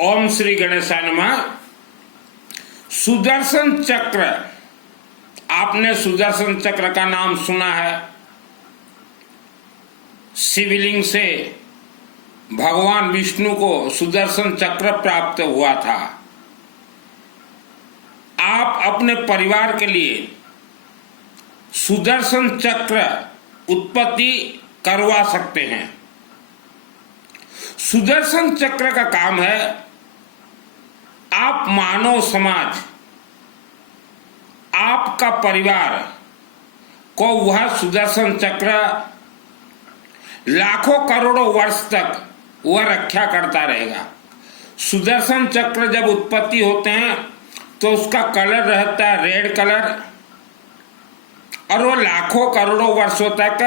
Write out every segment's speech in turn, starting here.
ओम श्री गणेशाय नमः। सुदर्शन चक्र, आपने सुदर्शन चक्र का नाम सुना है। शिवलिंग से भगवान विष्णु को सुदर्शन चक्र प्राप्त हुआ था। आप अपने परिवार के लिए सुदर्शन चक्र उत्पत्ति करवा सकते हैं। सुदर्शन चक्र का काम है, आप मानव समाज, आपका परिवार को वह सुदर्शन चक्र लाखों करोड़ों वर्ष तक वह रक्षा करता रहेगा। सुदर्शन चक्र जब उत्पत्ति होते हैं तो उसका कलर रहता है रेड कलर, और वो लाखों करोड़ों वर्षों तक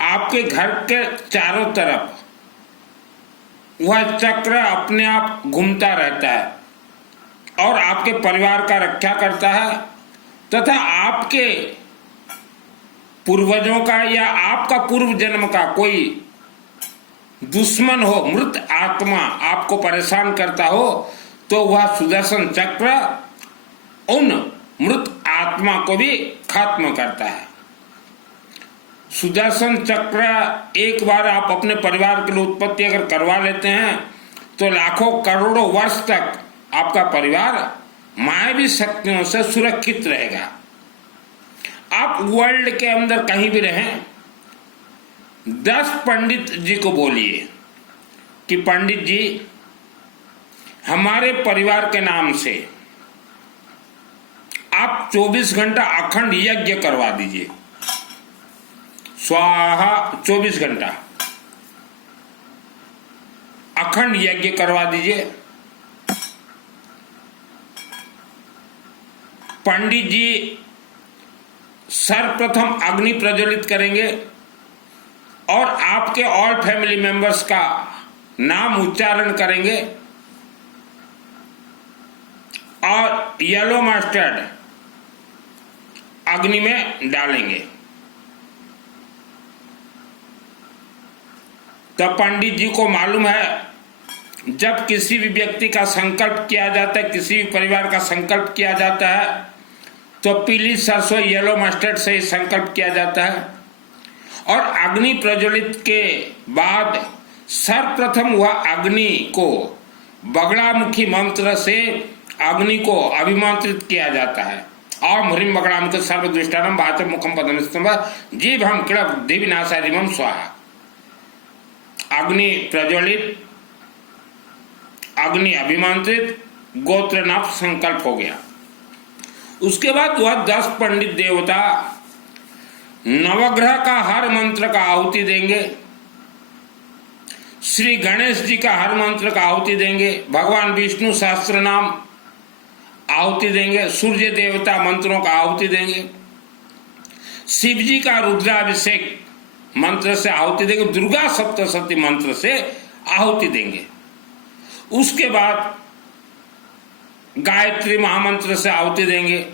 आपके घर के चारों तरफ वह चक्र अपने आप घूमता रहता है और आपके परिवार का रक्षा करता है, तथा आपके पूर्वजों का या आपका पूर्व जन्म का कोई दुश्मन हो, मृत आत्मा आपको परेशान करता हो, तो वह सुदर्शन चक्र उन मृत आत्मा को भी खत्म करता है। सुदर्शन चक्र एक बार आप अपने परिवार के लिए उत्पत्ति अगर करवा लेते हैं तो लाखों करोड़ों वर्ष तक आपका परिवार मायावी शक्तियों से सुरक्षित रहेगा। आप वर्ल्ड के अंदर कहीं भी रहें, 10 पंडित जी को बोलिए कि पंडित जी हमारे परिवार के नाम से आप 24 घंटा अखंड यज्ञ करवा दीजिए। स्वाहा 24 घंटा अखंड यज्ञ करवा दीजिए। पंडित जी सर्वप्रथम अग्नि प्रज्वलित करेंगे और आपके ऑल फैमिली मेंबर्स का नाम उच्चारण करेंगे और येलो मस्टर्ड अग्नि में डालेंगे। तो पंडित जी को मालूम है, जब किसी भी व्यक्ति का संकल्प किया जाता है, किसी भी परिवार का संकल्प किया जाता है, तो पीली सरसों येलो मस्टर्ड से ही संकल्प किया जाता है। और अग्नि प्रज्वलित के बाद सर्वप्रथम वह अग्नि को बगड़ामुखी मंत्र से अग्नि को अभिमंत्रित किया जाता है। ओम ह्रीं बगड़ामुखी सर्वदुष्टानां वाचं मुखं पदं स्तंभ जीभं क्लीं दिविनाशाय रीमं स्वाहा। अग्नि प्रज्वलित, अग्नि अभिमंत्रित, गोत्र नाम संकल्प हो गया। उसके बाद वह 10 पंडित देवता नवग्रह का हर मंत्र का आहुति देंगे, श्री गणेश जी का हर मंत्र का आहुति देंगे, भगवान विष्णु सहस्त्र नाम आहुति देंगे, सूर्य देवता मंत्रों का आहुति देंगे, शिव जी का रुद्राभिषेक मंत्र से आहुति देंगे, दुर्गा सप्तशती मंत्र से आहुति देंगे। उसके बाद गायत्री महामंत्र से आहुति देंगे,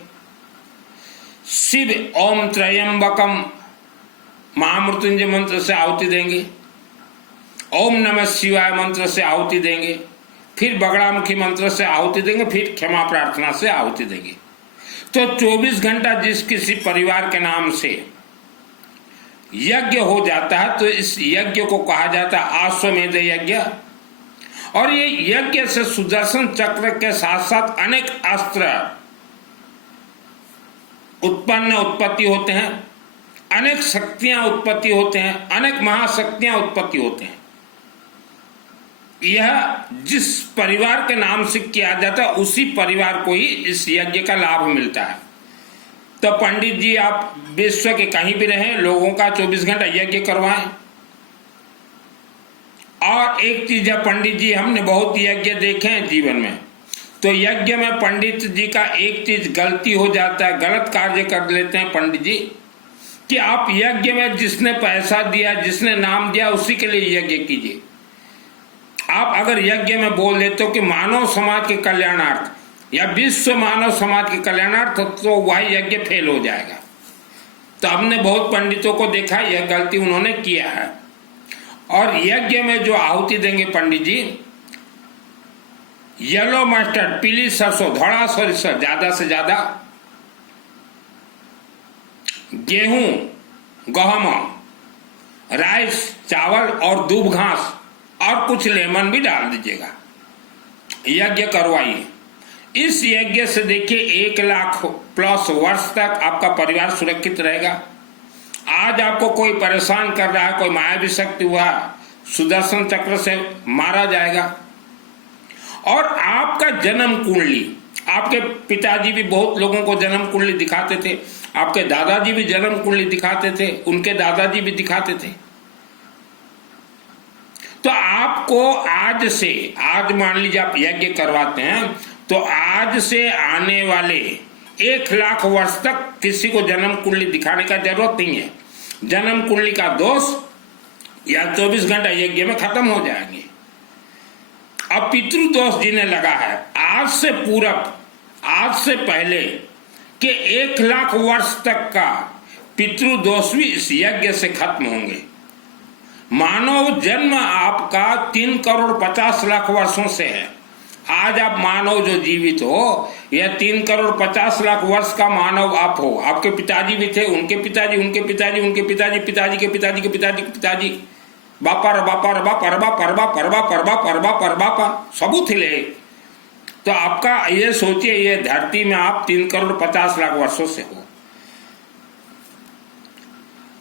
शिव ओम त्रयंबकम महामृत्युंजय मंत्र से आहुति देंगे, ओम नमः शिवाय मंत्र से आहुति देंगे, फिर बगड़ामुखी मंत्र से आहुति देंगे, फिर क्षमा प्रार्थना से आहुति देंगे। तो 24 घंटा जिस किसी परिवार के नाम से यज्ञ हो जाता है तो इस यज्ञ को कहा जाता है अश्वमेध यज्ञ। और ये यज्ञ से सुदर्शन चक्र के साथ साथ अनेक अस्त्र उत्पत्ति होते हैं, अनेक शक्तियां उत्पत्ति होते हैं, अनेक महाशक्तियां उत्पत्ति होते हैं। यह जिस परिवार के नाम से किया जाता है उसी परिवार को ही इस यज्ञ का लाभ मिलता है। तो पंडित जी आप विश्व के कहीं भी रहें, लोगों का 24 घंटा यज्ञ करवाएं। और एक चीज है पंडित जी, हमने बहुत यज्ञ देखे हैं जीवन में, तो यज्ञ में पंडित जी का एक चीज गलती हो जाता है, गलत कार्य कर लेते हैं पंडित जी, कि आप यज्ञ में जिसने पैसा दिया, जिसने नाम दिया, उसी के लिए यज्ञ कीजिए। आप अगर यज्ञ में बोल देते हो कि मानव समाज के कल्याणार्थ या विश्व मानव समाज के कल्याणार्थ, तो वह यज्ञ फेल हो जाएगा। तो हमने बहुत पंडितों को देखा, यह गलती उन्होंने किया है। और यज्ञ में जो आहुति देंगे पंडित जी, येलो मस्टर्ड, पीली सरसों, धड़ा सरिसर ज्यादा से ज्यादा, गेहूं, गहमा, राइस, चावल और दूब घास और कुछ लेमन भी डाल दीजिएगा। यज्ञ करवाइए। इस यज्ञ से देखिए 1,00,000+ वर्ष तक आपका परिवार सुरक्षित रहेगा। आज आपको कोई परेशान कर रहा है, कोई मायावी शक्ति हुआ, सुदर्शन चक्र से मारा जाएगा। और आपका जन्म कुंडली, आपके पिताजी भी बहुत लोगों को जन्म कुंडली दिखाते थे, आपके दादाजी भी जन्म कुंडली दिखाते थे, उनके दादाजी भी दिखाते थे। तो आपको आज से, आज मान लीजिए आप यज्ञ करवाते हैं, तो आज से आने वाले 1,00,000 वर्ष तक किसी को जन्म कुंडली दिखाने का जरूरत नहीं है। जन्म कुंडली का दोष या 24 घंटा यज्ञ में खत्म हो जाएंगे। अब पितृदोष जिन्हें लगा है, आज से पूरब, आज से पहले के 1,00,000 वर्ष तक का पितृदोष भी इस यज्ञ से खत्म होंगे। मानव जन्म आपका 3,50,00,000 वर्षों से है। आज आप मानव जो जीवित हो, यह 3,50,00,000 वर्ष का मानव आप हो। आपके पिताजी भी थे, उनके पिताजी, उनके पिताजी, उनके पिताजी, पिताजी के पिताजी के पिताजी के पिताजी, बापा रबापा रबा परबा परबा परबा परबा परबा परबा पा सबू थे। तो आपका ये सोचिए, ये धरती में आप 3,50,00,000 वर्षों से हो।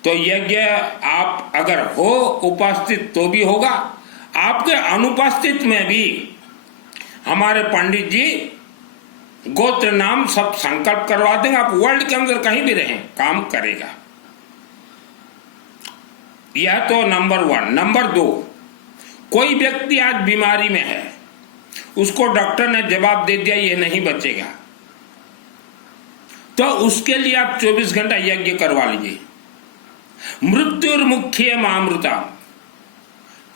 तो यज्ञ आप अगर हो उपस्थित तो भी होगा, आपके अनुपस्थित में भी हमारे पंडित जी गोत्र नाम सब संकल्प करवा देंगे। आप वर्ल्ड के अंदर कहीं भी रहें, काम करेगा। यह तो नंबर 1। नंबर 2, कोई व्यक्ति आज बीमारी में है, उसको डॉक्टर ने जवाब दे दिया ये नहीं बचेगा, तो उसके लिए आप 24 घंटा यज्ञ करवा लीजिए। मृत्युर्मुख्यमामृता,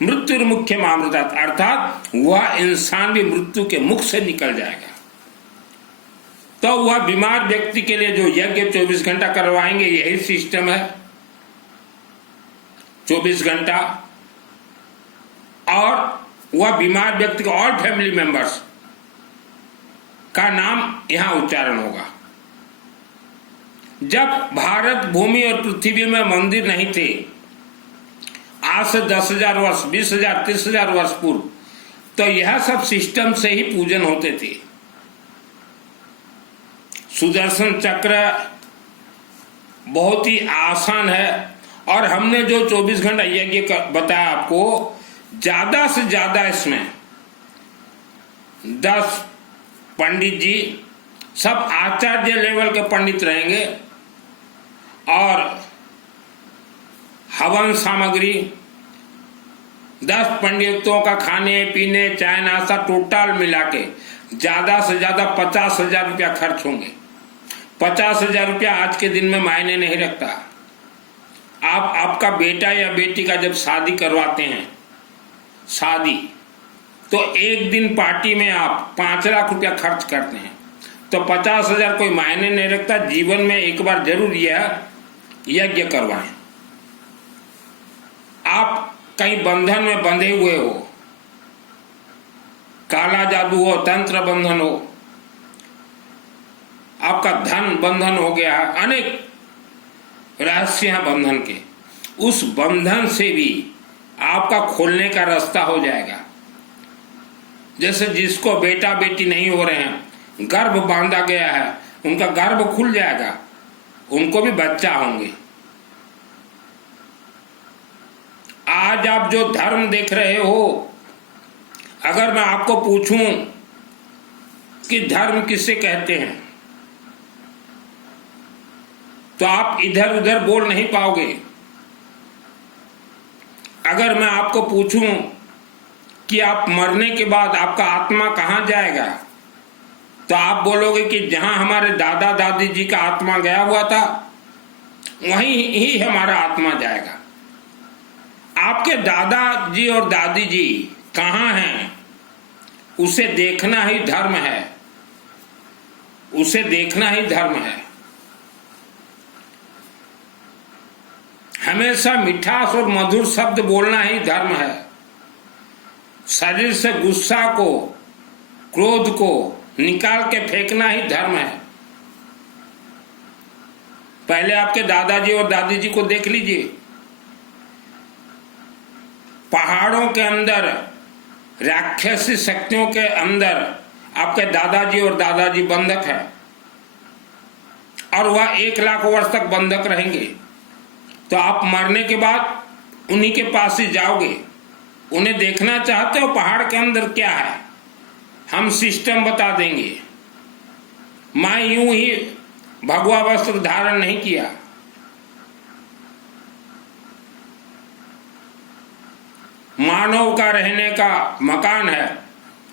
मृत्युर्मुख्यमामृता अर्थात वह इंसान भी मृत्यु के मुख से निकल जाएगा। तो वह बीमार व्यक्ति के लिए जो यज्ञ 24 घंटा करवाएंगे, यही सिस्टम है 24 घंटा। और वह बीमार व्यक्ति को और फैमिली मेंबर्स का नाम यहां उच्चारण होगा। जब भारत भूमि और पृथ्वी में मंदिर नहीं थे, आज से 10,000 वर्ष, 20,000, 30,000 वर्ष पूर्व, तो यह सब सिस्टम से ही पूजन होते थे। सुदर्शन चक्र बहुत ही आसान है। और हमने जो 24 घंटा यज्ञ बताया आपको, ज्यादा से ज्यादा इसमें 10 पंडित जी, सब आचार्य लेवल के पंडित रहेंगे, और हवन सामग्री 10 पंडितों का खाने पीने चाय नाश्ता टोटल मिला के ज्यादा से ज्यादा 50,000 रुपया खर्च होंगे। 50,000 रुपया आज के दिन में मायने नहीं रखता। आप आपका बेटा या बेटी का जब शादी करवाते हैं, शादी, तो एक दिन पार्टी में आप 5 लाख रुपया खर्च करते हैं, तो 50,000 कोई मायने नहीं रखता। जीवन में एक बार जरूर यह यज्ञ करवाएं। आप कहीं बंधन में बंधे हुए हो, काला जादू हो, तंत्र बंधन हो, आपका धन बंधन हो गया है, अनेक रहस्य हैं बंधन के, उस बंधन से भी आपका खोलने का रास्ता हो जाएगा। जैसे जिसको बेटा बेटी नहीं हो रहे हैं, गर्भ बांधा गया है, उनका गर्भ खुल जाएगा, उनको भी बच्चा होंगे। आज आप जो धर्म देख रहे हो, अगर मैं आपको पूछूं कि धर्म किसे कहते हैं, तो आप इधर उधर बोल नहीं पाओगे। अगर मैं आपको पूछूं कि आप मरने के बाद आपका आत्मा कहां जाएगा, तो आप बोलोगे कि जहां हमारे दादा दादी जी का आत्मा गया हुआ था, वहीं ही हमारा आत्मा जाएगा। आपके दादाजी और दादी जी कहां हैं, उसे देखना ही धर्म है, उसे देखना ही धर्म है। हमेशा मिठास और मधुर शब्द बोलना ही धर्म है। शरीर से गुस्सा को क्रोध को निकाल के फेंकना ही धर्म है। पहले आपके दादाजी और दादी जी को देख लीजिए, पहाड़ों के अंदर, राक्षसी शक्तियों के अंदर आपके दादाजी और दादाजी बंधक है, और वह 1 लाख वर्ष तक बंधक रहेंगे। तो आप मरने के बाद उन्हीं के पास ही जाओगे। उन्हें देखना चाहते हो पहाड़ के अंदर क्या है, हम सिस्टम बता देंगे। मैं यूं ही भगवा वस्त्र धारण नहीं किया, मानव का रहने का मकान है,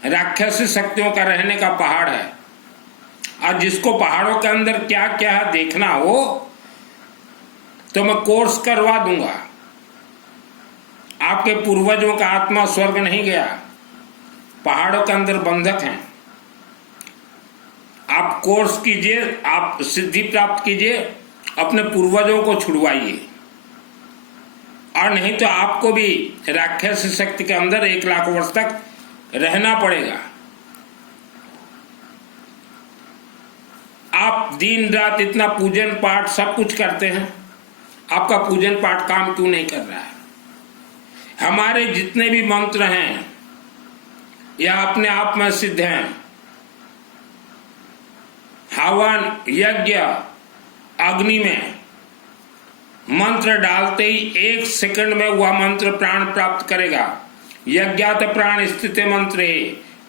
राक्षसी शक्तियों का रहने का पहाड़ है। और जिसको पहाड़ों के अंदर क्या क्या है देखना हो तो मैं कोर्स करवा दूंगा। आपके पूर्वजों का आत्मा स्वर्ग नहीं गया, पहाड़ों के अंदर बंधक हैं। आप कोर्स कीजिए, आप सिद्धि प्राप्त कीजिए, अपने पूर्वजों को छुड़वाइए, और नहीं तो आपको भी राक्षसी शक्ति के अंदर 1 लाख वर्ष तक रहना पड़ेगा। आप दिन रात इतना पूजन पाठ सब कुछ करते हैं, आपका पूजन पाठ काम क्यों नहीं कर रहा है? हमारे जितने भी मंत्र हैं या अपने आप में सिद्ध हैं, हवन यज्ञ अग्नि में मंत्र डालते ही 1 सेकंड में वह मंत्र प्राण प्राप्त करेगा। यज्ञात प्राण स्थित मंत्र,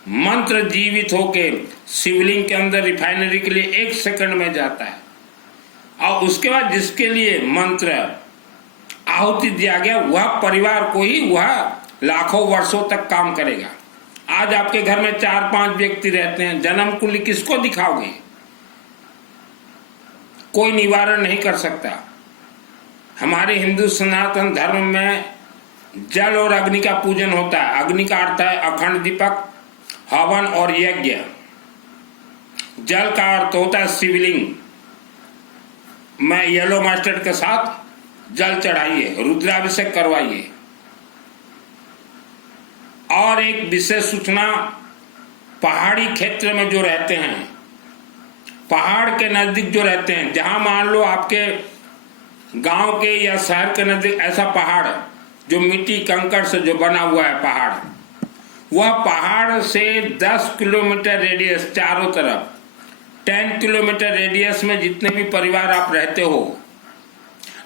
मंत्र जीवित होके शिवलिंग के अंदर रिफाइनरी के लिए 1 सेकंड में जाता है, और उसके बाद जिसके लिए मंत्र आहुति दिया गया वह परिवार को ही वह लाखों वर्षों तक काम करेगा। आज आपके घर में 4-5 व्यक्ति रहते हैं, जन्म कुंडली किसको दिखाओगे? कोई निवारण नहीं कर सकता। हमारे हिंदू सनातन धर्म में जल और अग्नि का पूजन होता है। अग्नि का अर्थ है अखंड दीपक, हवन और यज्ञ। जल का अर्थ होता है शिवलिंग में येलो मस्टर्ड के साथ जल चढ़ाइए, रुद्राभिषेक करवाइए। और एक विशेष सूचना, पहाड़ी क्षेत्र में जो रहते हैं, पहाड़ के नजदीक जो रहते हैं, जहां मान लो आपके गांव के या शहर के नजदीक ऐसा पहाड़ जो मिट्टी कंकड़ से जो बना हुआ है पहाड़, वह पहाड़ से 10 किलोमीटर रेडियस चारों तरफ, 10 किलोमीटर रेडियस में जितने भी परिवार आप रहते हो,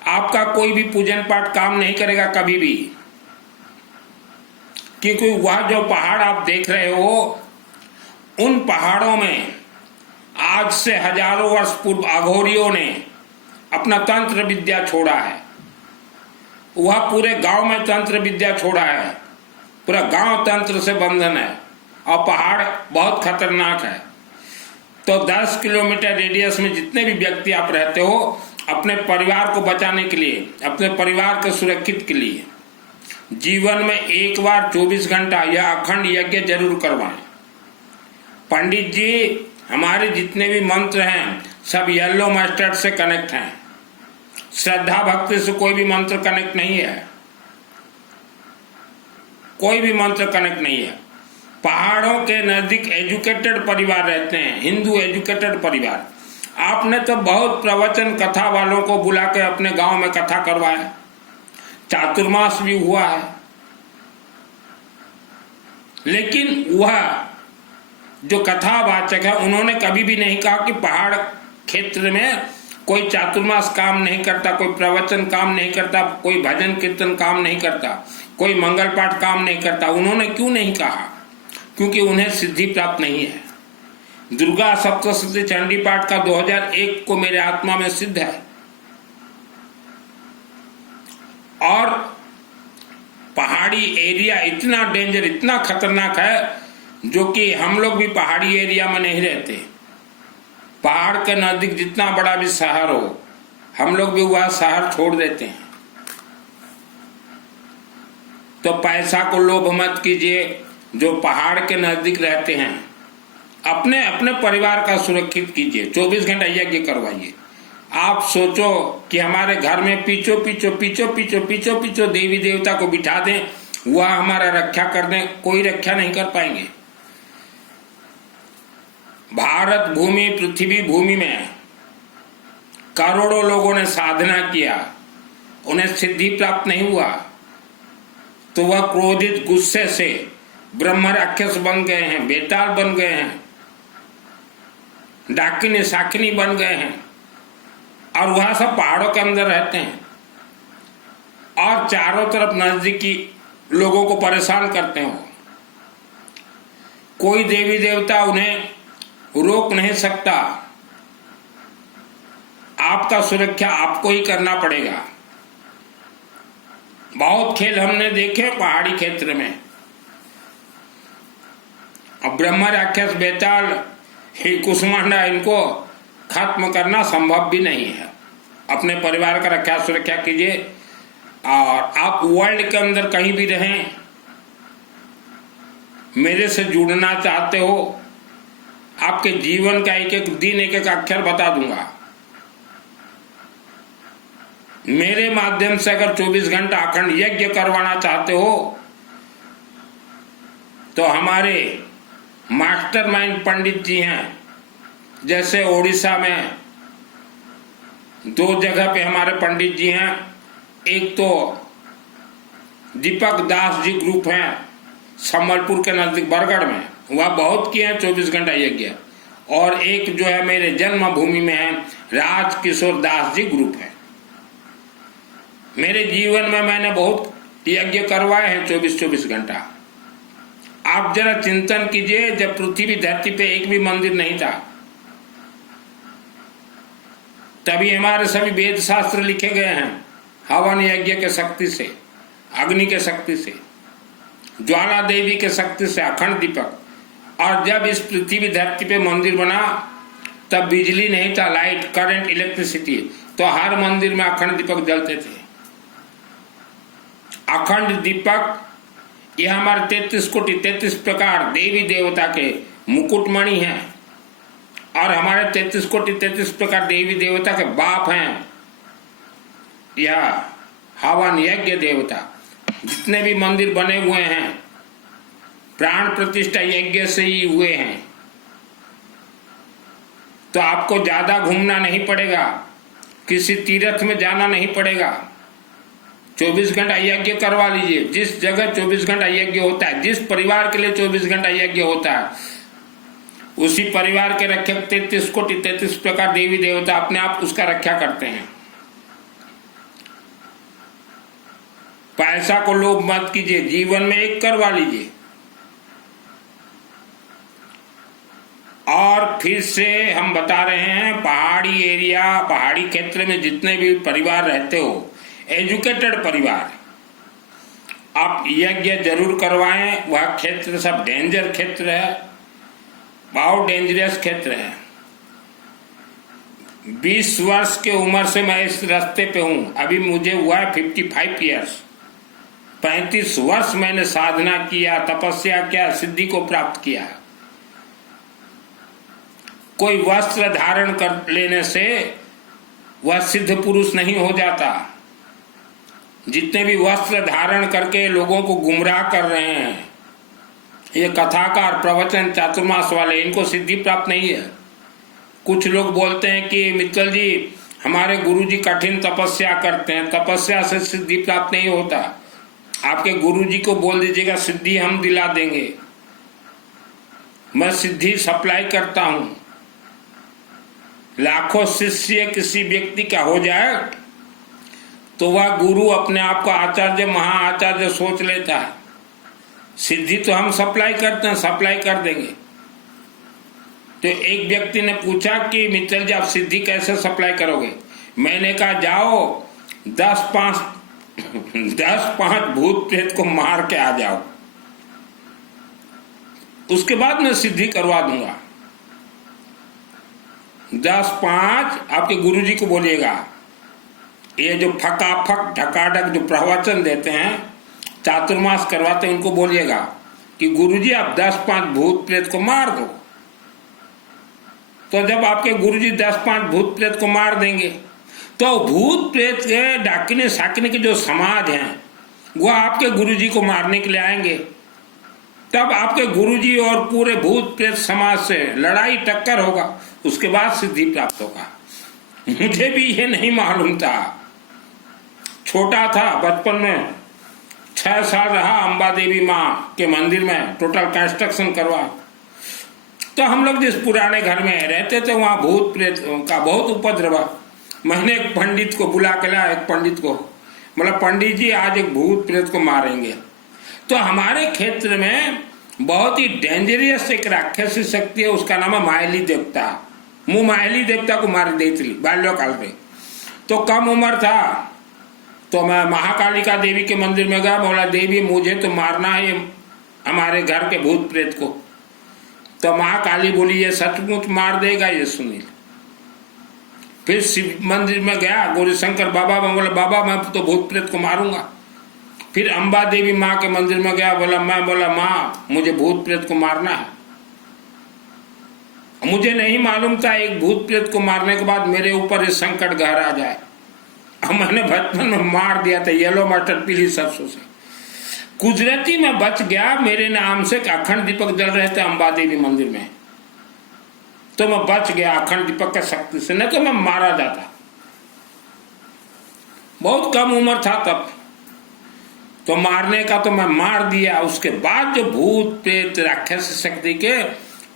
आपका कोई भी पूजन पाठ काम नहीं करेगा कभी भी। क्योंकि वह जो पहाड़ आप देख रहे हो, उन पहाड़ों में आज से हजारों वर्ष पूर्व अघोरियों ने अपना तंत्र विद्या छोड़ा है। वह पूरे गांव में तंत्र विद्या छोड़ा है, पूरा गांव तंत्र से बंधन है, और पहाड़ बहुत खतरनाक है। तो 10 किलोमीटर रेडियस में जितने भी व्यक्ति आप रहते हो, अपने परिवार को बचाने के लिए, अपने परिवार के सुरक्षित के लिए जीवन में एक बार 24 घंटा यह अखंड यज्ञ जरूर करवाएं। पंडित जी, हमारे जितने भी मंत्र हैं सब येलो मस्टर्ड से कनेक्ट हैं। श्रद्धा भक्ति से कोई भी मंत्र कनेक्ट नहीं है, कोई भी मंत्र कनेक्ट नहीं है। पहाड़ों के नजदीक एजुकेटेड परिवार रहते हैं, हिंदू एजुकेटेड परिवार। आपने तो बहुत प्रवचन कथा वालों को बुला के अपने गांव में कथा करवाया, चातुर्मास भी हुआ है, लेकिन वह जो कथावाचक है उन्होंने कभी भी नहीं कहा कि पहाड़ क्षेत्र में कोई चातुर्मास काम नहीं करता, कोई प्रवचन काम नहीं करता, कोई भजन कीर्तन काम नहीं करता, कोई मंगल पाठ काम नहीं करता। उन्होंने क्यों नहीं कहा? क्योंकि उन्हें सिद्धि प्राप्त नहीं है। दुर्गा सप्तशती चंडी पाठ का 2001 को मेरे आत्मा में सिद्ध है। और पहाड़ी एरिया इतना डेंजर, इतना खतरनाक है, जो कि हम लोग भी पहाड़ी एरिया में नहीं रहते। पहाड़ के नजदीक जितना बड़ा भी शहर हो, हम लोग भी वह शहर छोड़ देते हैं। तो पैसा को लोभ मत कीजिए। जो पहाड़ के नजदीक रहते हैं, अपने अपने परिवार का सुरक्षित कीजिए, 24 घंटा यज्ञ करवाइए। आप सोचो कि हमारे घर में पीछो पीछो देवी देवता को बिठा दें, वह हमारा रक्षा कर दें, कोई रक्षा नहीं कर पाएंगे। भारत भूमि, पृथ्वी भूमि में करोड़ों लोगों ने साधना किया, उन्हें सिद्धि प्राप्त नहीं हुआ, तो वह क्रोधित गुस्से से ब्रह्म राक्षस बन गए हैं, बेताल बन गए हैं, डाकिनी शाकिनी बन गए हैं, और वह सब पहाड़ों के अंदर रहते हैं और चारों तरफ नजदीकी लोगों को परेशान करते हो। कोई देवी देवता उन्हें रोक नहीं सकता। आपका सुरक्षा आपको ही करना पड़ेगा। बहुत खेल हमने देखे पहाड़ी क्षेत्र में। अब ब्रह्म राक्षस, बेताल, कुसुमांडा, इनको खत्म करना संभव भी नहीं है। अपने परिवार का रक्षा सुरक्षा कीजिए, और आप वर्ल्ड के अंदर कहीं भी रहें, मेरे से जुड़ना चाहते हो, आपके जीवन का एक एक दिन, एक एक अक्षर बता दूंगा। मेरे माध्यम से अगर 24 घंटा अखंड यज्ञ करवाना चाहते हो तो हमारे मास्टरमाइंड पंडित जी हैं, जैसे ओडिशा में 2 जगह पे हमारे पंडित जी हैं। एक तो दीपक दास जी ग्रुप हैं संबलपुर के नजदीक बरगढ़ में, वह बहुत किए हैं 24 घंटा यज्ञ। और एक जो है मेरे जन्मभूमि में है, राज किशोर दास जी ग्रुप है। मेरे जीवन में मैंने बहुत यज्ञ करवाए हैं 24-24 घंटा। आप जरा चिंतन कीजिए, जब पृथ्वी धरती पे एक भी मंदिर नहीं था, तभी हमारे सभी वेद शास्त्र लिखे गए हैं हवन यज्ञ के शक्ति से, अग्नि के शक्ति से, ज्वाला देवी के शक्ति से, अखंड दीपक। और जब इस पृथ्वी धरती पे मंदिर बना तब बिजली नहीं था, लाइट, करंट, इलेक्ट्रिसिटी, तो हर मंदिर में अखंड दीपक जलते थे। अखंड दीपक यह हमारे 33 कोटि 33 प्रकार देवी देवता के मुकुटमणि हैं, और हमारे 33 कोटि 33 प्रकार देवी देवता के बाप हैं। यह हवन यज्ञ देवता, जितने भी मंदिर बने हुए हैं प्राण प्रतिष्ठा यज्ञ से ही हुए हैं। तो आपको ज्यादा घूमना नहीं पड़ेगा, किसी तीर्थ में जाना नहीं पड़ेगा। 24 घंटा यज्ञ करवा लीजिए। जिस जगह 24 घंटा यज्ञ होता है, जिस परिवार के लिए 24 घंटा यज्ञ होता है, उसी परिवार के रक्षक 33 कोटि 33 प्रकार देवी देवता अपने आप उसका रक्षा करते हैं। पैसा को लोभ मत कीजिए, जीवन में एक करवा लीजिए। और फिर से हम बता रहे हैं, पहाड़ी एरिया, पहाड़ी क्षेत्र में जितने भी परिवार रहते हो, एजुकेटेड परिवार, आप यज्ञ जरूर करवाएं। वह क्षेत्र सब डेंजर क्षेत्र है, बहुत डेंजरस क्षेत्र है। 20 वर्ष के उम्र से मैं इस रास्ते पे हूं, अभी मुझे हुआ है 55 ईयर्स। 35 वर्ष मैंने साधना किया, तपस्या किया, सिद्धि को प्राप्त किया। कोई वस्त्र धारण कर लेने से वह सिद्ध पुरुष नहीं हो जाता। जितने भी वस्त्र धारण करके लोगों को गुमराह कर रहे हैं, ये कथाकार, प्रवचन, चातुर्मास वाले, इनको सिद्धि प्राप्त नहीं है। कुछ लोग बोलते हैं कि मित्तल जी हमारे गुरुजी कठिन तपस्या करते हैं, तपस्या से सिद्धि प्राप्त नहीं होता। आपके गुरुजी को बोल दीजिएगा सिद्धि हम दिला देंगे। मैं सिद्धि सप्लाई करता हूं। लाखों शिष्य किसी व्यक्ति का हो जाए तो वह गुरु अपने आप को आचार्य, महाआचार्य सोच लेता है। सिद्धि तो हम सप्लाई करते हैं, सप्लाई कर देंगे। तो एक व्यक्ति ने पूछा कि मित्तल जी आप सिद्धि कैसे सप्लाई करोगे? मैंने कहा जाओ 10-5 भूत प्रेत को मार के आ जाओ, उसके बाद मैं सिद्धि करवा दूंगा। 10-5 आपके गुरुजी को बोलिएगा। ये जो फकाफक ढकाढक जो प्रवचन देते हैं, चातुर्मास करवाते हैं, उनको बोलिएगा कि गुरुजी आप 10-5 भूत प्रेत को मार दो। तो जब आपके गुरुजी 10-5 भूत प्रेत को मार देंगे तो भूत प्रेत के डाकिने साकिने के जो समाज हैं वो आपके गुरुजी को मारने के लिए आएंगे। तब आपके गुरुजी और पूरे भूत प्रेत समाज से लड़ाई टक्कर होगा, उसके बाद सिद्धि प्राप्त होगा। मुझे भी ये नहीं मालूम था, छोटा था, बचपन में 6 साल रहा अम्बा देवी माँ के मंदिर में, टोटल कंस्ट्रक्शन करवा। तो हम लोग जिस पुराने घर में रहते थे वहां भूत प्रेत का बहुत उपद्रव। मैंने एक पंडित को बुला के लाया, एक पंडित को मतलब पंडित जी आज एक भूत प्रेत को मारेंगे। तो हमारे क्षेत्र में बहुत ही डेंजरियस एक राक्षसी शक्ति है, उसका नाम है मायली देवता। मुँह मायली देवता को मार दी थी बाल्यकाल में। तो कम उम्र था तो मैं महाकालिका देवी के मंदिर में गया, बोला देवी मुझे तो मारना है हमारे घर के भूत प्रेत को। तो महाकाली बोली ये सचमुच मार देगा ये सुनील। फिर शिव मंदिर में गया, गौरीशंकर बाबा में बोला बाबा मैं तो भूत प्रेत को मारूंगा। फिर अम्बा देवी माँ के मंदिर में गया, बोला माँ मुझे भूत प्रेत को मारना है। मुझे नहीं मालूम था एक भूत प्रेत को मारने के बाद मेरे ऊपर ये संकट गहरा जाए। मैंने बचपन में मार दिया था येलो मस्टर्ड पीली सरसों से। कुदरती में बच गया, मेरे नाम से अखंड दीपक जल रहे थे अम्बा देवी मंदिर में, तो मैं बच गया अखंड दीपक के शक्ति से, नहीं तो मैं मारा जाता। बहुत कम उम्र था तब, तो मारने का तो मैं मार दिया। उसके बाद जो भूत प्रेत राक्षस शक्ति के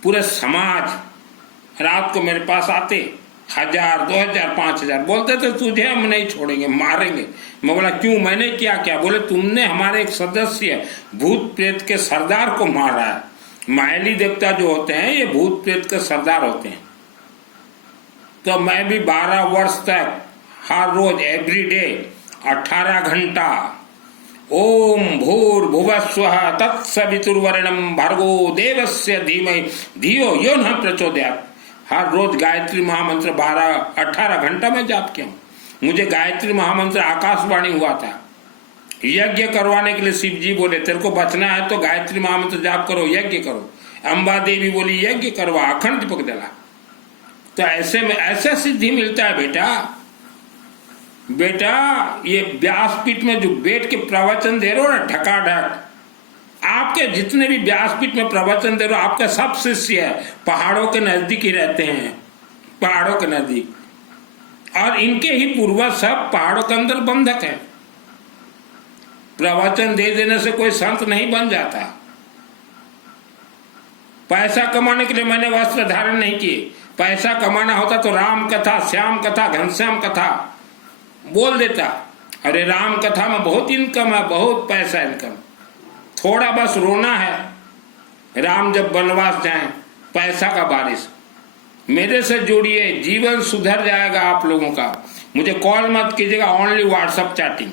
पूरे समाज रात को मेरे पास आते, 1000, 2000, 5000 बोलते थे तुझे हम नहीं छोड़ेंगे, मारेंगे। मैं बोला क्यों, मैंने क्या? बोले तुमने हमारे एक सदस्य भूत प्रेत के सरदार को मारा है। मायली देवता जो होते हैं ये भूत प्रेत के सरदार होते हैं। तो मैं भी 12 वर्ष तक हर रोज एवरीडे 18 घंटा ओम भूर्भुवस्वः तत्सवितुर्वरेण्यं भर्गो देवस्य धीमहि धियो यो न प्रचोदयात्। हर रोज गायत्री महामंत्र 18 घंटा में जाप किया। मुझे गायत्री महामंत्र आकाशवाणी हुआ था, यज्ञ करवाने के लिए शिव जी बोले तेरे को बचना है तो गायत्री महामंत्र जाप करो, यज्ञ करो। अम्बा देवी बोली यज्ञ करवा, अखंड दीपक जला। तो ऐसे में ऐसा सिद्धि मिलता है बेटा ये व्यासपीठ में जो बैठ के प्रवचन दे रहे हो ना ढकाढक, आपके जितने भी व्यासपीठ में प्रवचन दे रहे हो आपके सब शिष्य पहाड़ों के नजदीक ही रहते हैं, पहाड़ों के नजदीक, और इनके ही पूर्वज सब पहाड़ों के अंदर बंधक है। प्रवचन दे देने से कोई संत नहीं बन जाता। पैसा कमाने के लिए मैंने वस्त्र धारण नहीं किए। पैसा कमाना होता तो राम कथा, श्याम कथा, घनश्याम कथा बोल देता। अरे राम कथा में बहुत इनकम है, बहुत पैसा इनकम, थोड़ा बस रोना है राम जब वनवास जाएं, पैसा का बारिश। मेरे से जुड़िए, जीवन सुधर जाएगा आप लोगों का। मुझे कॉल मत कीजिएगा, ओनली व्हाट्सएप चैटिंग।